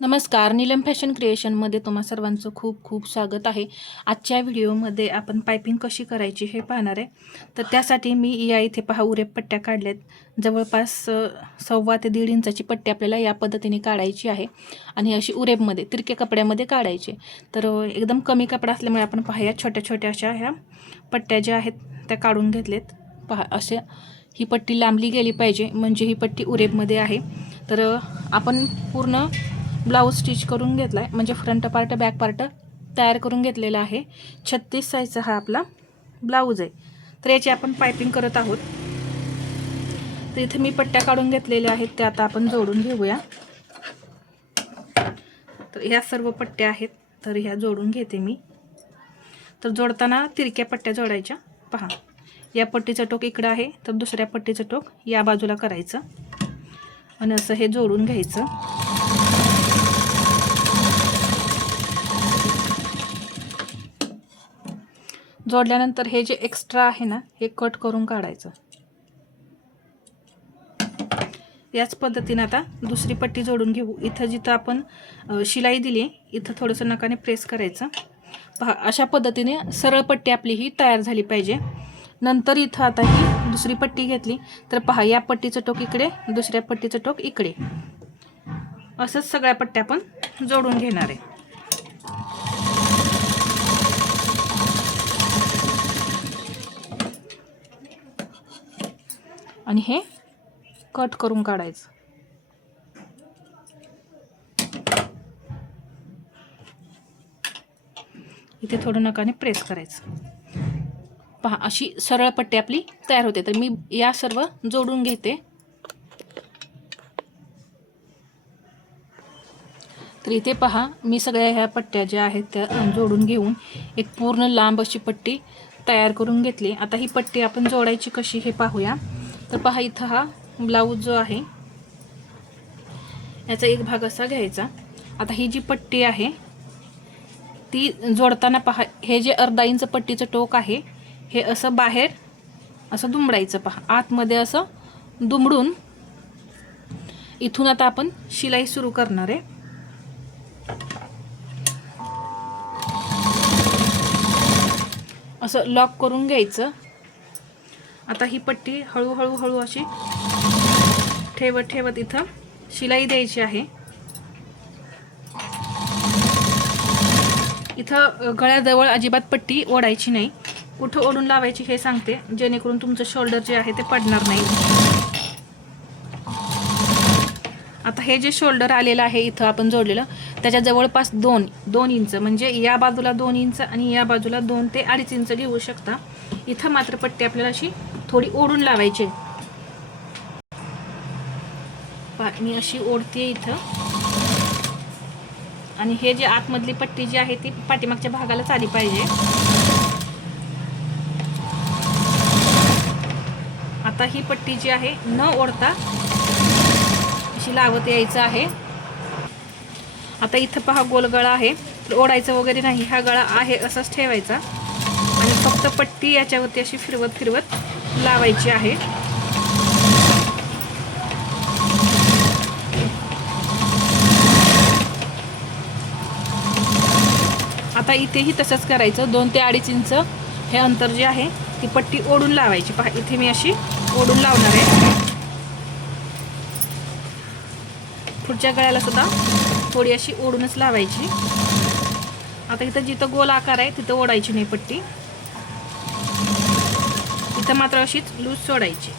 नमस्कार, नीलम फॅशन क्रिएशनमध्ये तुम्हा सर्वांचं खूप खूप स्वागत आहे। आजच्या व्हिडिओमध्ये आपण पायपिंग कशी करायची हे पाहणार आहे। तर त्यासाठी मी या इथे पहा उरेप पट्ट्या काढल्यात। जवळपास 1.25 ते 1.5 इंचाची पट्टी आपल्याला या पद्धतीने काढायची आहे आणि अशी उरेपमध्ये तिरक्या कपड्यामध्ये काढायची। तर एकदम कमी कपडा असल्यामुळे आपण पहा या छोट्या छोट्या अशा ह्या पट्ट्या ज्या आहेत त्या काढून घेतलेत। पहा असे ही पट्टी लांबली गेली पाहिजे, म्हणजे ही पट्टी उरेपमध्ये आहे। तर आपण पूर्ण ब्लाऊज स्टिच करून घेतला आहे, म्हणजे फ्रंट पार्ट बॅक पार्ट तयार करून घेतलेला आहे। 36 साईजचा हा आपला ब्लाऊज आहे। तर याची आपण पायपिंग करत आहोत। तर इथे मी पट्ट्या काढून घेतलेल्या आहेत, त्या आता आपण जोडून घेऊया। तर ह्या सर्व पट्ट्या आहेत, तर ह्या जोडून घेते मी। तर जोडताना तिरक्या पट्ट्या जोडायच्या। पहा या पट्टीचं टोक इकडं आहे, तर दुसऱ्या पट्टीचं टोक या बाजूला करायचं आणि असं हे जोडून घ्यायचं। जोडल्यानंतर हे जे एक्स्ट्रा आहे ना, हे कट करून काढायचं। याच पद्धतीने आता दुसरी पट्टी जोडून घेऊ। इथं जिथं आपण शिलाई दिली इथं थोडंसं नखाने प्रेस करायचं। पहा अशा पद्धतीने सरळ पट्टी आपली ही तयार झाली पाहिजे। नंतर इथं आता ही दुसरी पट्टी घेतली, तर पहा या पट्टीचं टोक इकडे, दुसऱ्या पट्टीचं टोक इकडे, असंच सगळ्या पट्ट्या आपण जोडून घेणार आहे। आणि हे कट करून काढायचं। इथे थोडं नखाने प्रेस करायचं। पहा अशी सरळ पट्टी आपली तयार होते। तर मी या सर्व जोडून घेते। तर इथे पहा मी सगळ्या ह्या पट्ट्या ज्या आहेत त्या जोडून घेऊन एक पूर्ण लांब अशी पट्टी तयार करून घेतली। आता ही पट्टी आपण जोडायची कशी हे पाहूया। तर पहा इथं हा ब्लाऊज जो आहे याचा एक भाग असा घ्यायचा। आता ही जी पट्टी आहे ती जोडताना पहा हे जे अर्धा इंच पट्टीचं टोक आहे हे असं बाहेर असं दुमडायचं। पहा आतमध्ये असं दुमडून इथून आता आपण शिलाई सुरू करणार आहे। असं लॉक करून घ्यायचं। आता ही पट्टी हळूहळू अशी ठेवत ठेवत इथं शिलाई द्यायची आहे। इथं गळ्याजवळ अजिबात पट्टी ओढायची नाही। कुठं ओढून लावायची हे सांगते, जेणेकरून तुमचं शोल्डर जे आहे ते पडणार नाही। आता हे जे शोल्डर आलेलं आहे इथं आपण जोडलेलं, त्याच्या जवळपास 2 इंच, म्हणजे या बाजूला 2 इंच आणि या बाजूला 2 ते 2.5 इंच घेऊ शकता। इथं मात्र पट्टी आपल्याला अशी थोडी ओढून लावायची। मी अशी ओढते इथं, आणि हे जे आतमधली पट्टी जी आहे ती पाठीमागच्या भागालाच आली पाहिजे। आता ही पट्टी जी आहे न ओढता अशी लावत यायचं आहे। आता इथं पहा गोल गळा आहे, तर ओढायचं वगैरे नाही, हा गळा आहे असाच ठेवायचा आणि फक्त पट्टी याच्यावरती अशी फिरवत फिरवत लावायची आहे। आता इथेही तसंच करायचं। 2 ते 2.5 इंच हे अंतर जे आहे ती पट्टी ओढून लावायची। पहा इथे मी अशी ओढून लावणार आहे। पुढच्या गळ्याला सुद्धा थोडी अशी ओढूनच लावायची। आता इथं जिथं गोल आकार आहे तिथं ओढायची नाही पट्टी, इथं मात्र अशीच लूज सोडायची।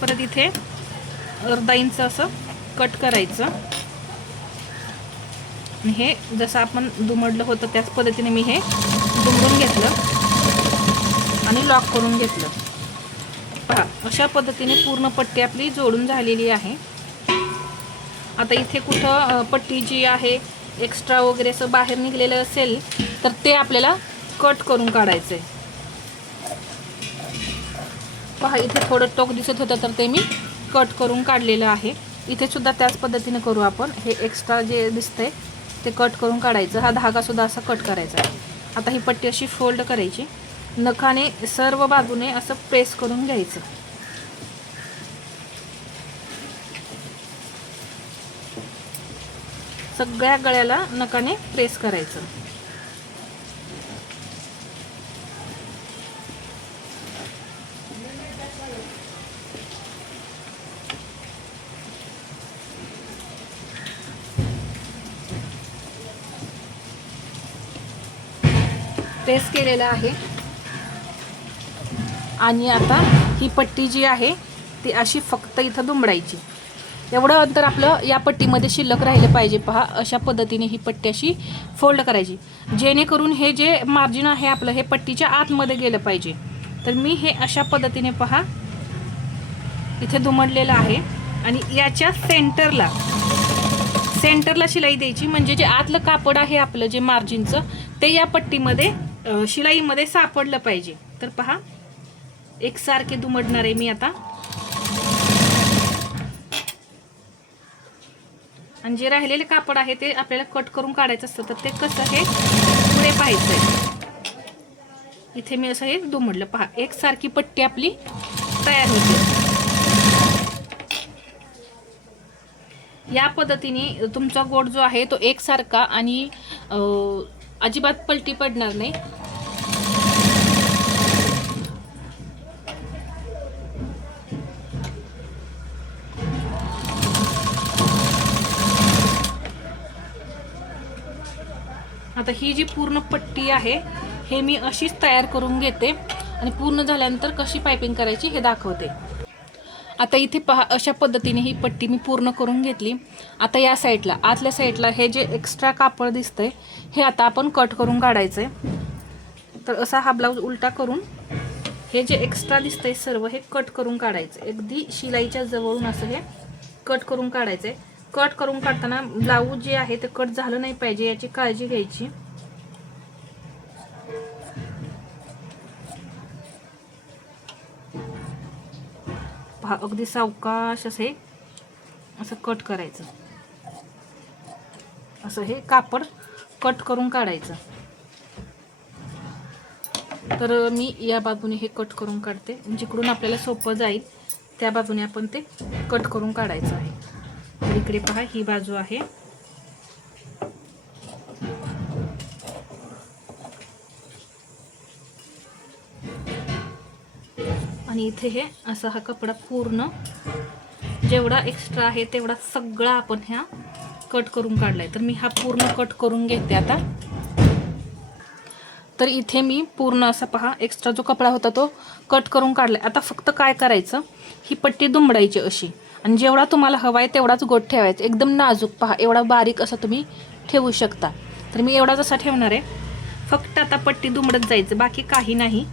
परत इथे अर्धा इंच असं कट करायचं आणि हे जसं आपण दुमडलं होतं त्याच पद्धतीने मी हे दुमडून घेतलं आणि लॉक करून घेतलं। पहा अशा पद्धतीने पूर्ण पट्टी आपली जोडून झालेली आहे। आता इथे कुठं पट्टी जी आहे एक्स्ट्रा वगैरे असं बाहेर निघलेलं असेल तर ते आपल्याला कट करून काढायचं आहे। पहा इथे थोडं टोक दिसत होतं, तर ते मी कट करून काढलेलं आहे। इथे सुद्धा त्याच पद्धतीने करू आपण। हे एक्स्ट्रा जे दिसतंय ते कट करून काढायचं। हा धागासुद्धा असा कट करायचा आहे। आता ही पट्टी अशी फोल्ड करायची, नखाने सर्व बाजूने असं प्रेस करून घ्यायचं। सगळ्या गळ्याला नखाने प्रेस करायचं. प्रेस केलेला आहे. आणि आता ही पट्टी जी आहे ती अशी फक्त इथं दुमडायची. एवढं अंतर आपलं या पट्टीमध्ये शिल्लक राहिलं पाहिजे. पहा, अशा पद्धतीने ही पट्टी अशी फोल्ड करायची, जेणेकरून हे जे मार्जिन आहे आपलं हे पट्टीच्या आतमध्ये गेलं पाहिजे. तर मी हे अशा पद्धतीने पहा इथे दुमडलेलं आहे. आणि याच्या सेंटरला शिलाई द्यायची, म्हणजे जे आतलं कापड आहे आपलं जे मार्जिनचं ते या पट्टीमध्ये शिलाईमध्ये सापडलं पाहिजे. तर पहा, एकसारखे दुमडणार आहे मी आता. आणि जे राहिलेले कापड आहे ते आपल्याला कट करून काढायचं असतं. तर ते कसं हे पुढे पाहायचंय. इथे मी असं हे दुमडलं. पहा, एकसारखी पट्टी आपली तयार होते. या पद्धतीने तुमचा गोट जो आहे तो एकसारखा आणि अजिबात पलटी पडणार नाही. आता ही जी पूर्ण पट्टी आहे हे मी अशीच तयार करून घेते आणि पूर्ण झाल्यानंतर कशी पायपिंग करायची हे दाखवते. आता इथे पहा, अशा पद्धतीने ही पट्टी मी पूर्ण करून घेतली. आता या साईडला, आतल्या साईडला हे जे एक्स्ट्रा कापड दिसतंय हे आता आपण कट करून काढायचंय. तर असा हा ब्लाऊज उलटा करून हे जे एक्स्ट्रा दिसतंय सर्व हे कट करून काढायचं. अगदी शिलाईच्या जवळून असं हे कट करून काढायचंय. कट करून काढताना ब्लाऊज जे आहे ते कट झालं नाही पाहिजे याची काळजी घ्यायची. पहा, अगदी सावकाश असं कट करायचं. असं हे कापड कट करून काढायचं. तर मी या बाजूने हे कट करून काढते, जिकडून आपल्याला सोपं जाईल त्या बाजूने आपण ते कट करून काढायचं आहे. तर इकडे पहा, ही बाजू आहे. आणि इथे हे असा हा कपडा पूर्ण जेवढा एक्स्ट्रा आहे तेवढा सगळा आपण ह्या कट करून काढलाय. तर मी हा पूर्ण कट करून घेते आता. तर इथे मी पूर्ण असा पहा एक्स्ट्रा जो कपडा होता तो कट करून काढलाय. आता फक्त काय करायचं, ही पट्टी दुमडायची अशी आणि जेवढा तुम्हाला हवा आहे तेवढाच गोट ठेवायचा. एकदम नाजूक पहा, एवढा बारीक असं तुम्ही ठेवू शकता. तर मी एवढा जसा ठेवणार आहे. फक्त आता पट्टी दुमडत जायचं, बाकी काही नाही.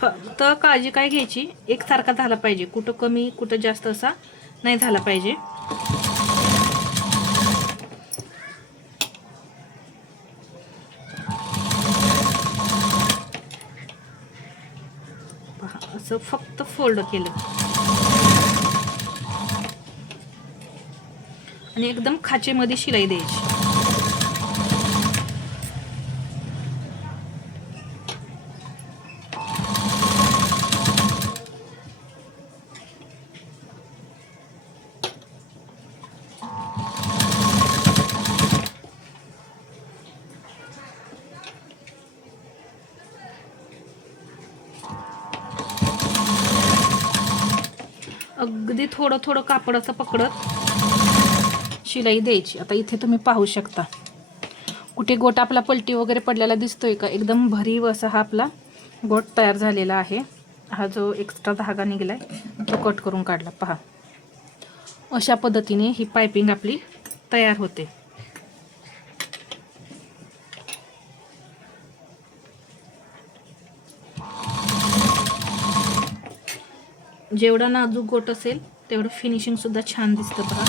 फक्त काळजी काय घ्यायची, एकसारखा झाला पाहिजे, कुठं कमी कुठं जास्त असा नाही झाला पाहिजे. पहा, असं फक्त फोल्ड केलं आणि एकदम खाचेमध्ये शिलाई द्यायची. अगदी थोडं थोडं कापडाचं पकडत शिलाई द्यायची. आता इथे तुम्ही पाहू शकता कुठे गोट आपला पलटी वगैरे पडलेला दिसतोय का. एकदम भरीव असा हा आपला गोट तयार झालेला आहे. हा जो एक्स्ट्रा धागा निघालाय तो कट करून काढला. पहा, अशा पद्धतीने ही पायपिंग आपली तयार होते. जेवढा नाजूक गोट असेल तेवढं फिनिशिंग सुद्धा छान दिसतं. पहा,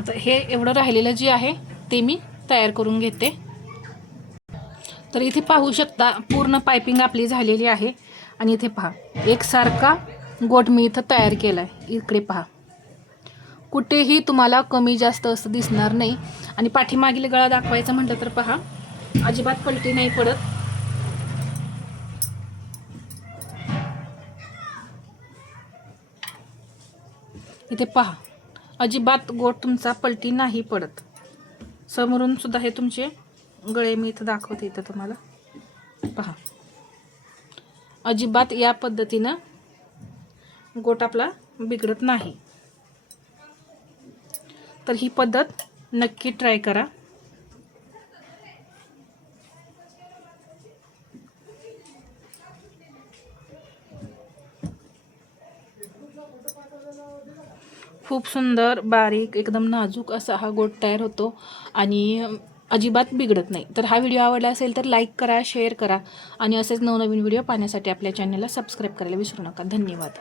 आता हे एवढं राहिलेलं जे आहे ते मी तयार करून घेते. तर इथे पाहू शकता पूर्ण पायपिंग आपली झालेली आहे. आणि इथे पहा एकसारखा गोट मी इथं तयार केला आहे. इकडे पहा कुठेही तुम्हाला कमी जास्त असं दिसणार नाही. आणि पाठीमागील गळा दाखवायचा म्हटलं तर पहा अजिबात पलटी नाही पडत. इथे पहा अजिबात गोट तुमचा पलटी नाही पडत. समोरून सुद्धा हे तुमचे गळे मी इथं दाखवते. इथं तुम्हाला पहा अजिबात या पद्धतीनं गोट आपला बिघडत नाही. तर ही पद्धत नक्की ट्राय करा. खूप सुंदर बारीक एकदम नाजूक असा हा गोट तयार होतो आणि अजिबात बिघडत नाही. तर हा व्हिडिओ आवडला असेल तर लाईक करा, शेअर करा आणि असेच नवनवीन व्हिडिओ पाहण्यासाठी आपल्या चॅनलला सबस्क्राईब करायला विसरू नका. धन्यवाद.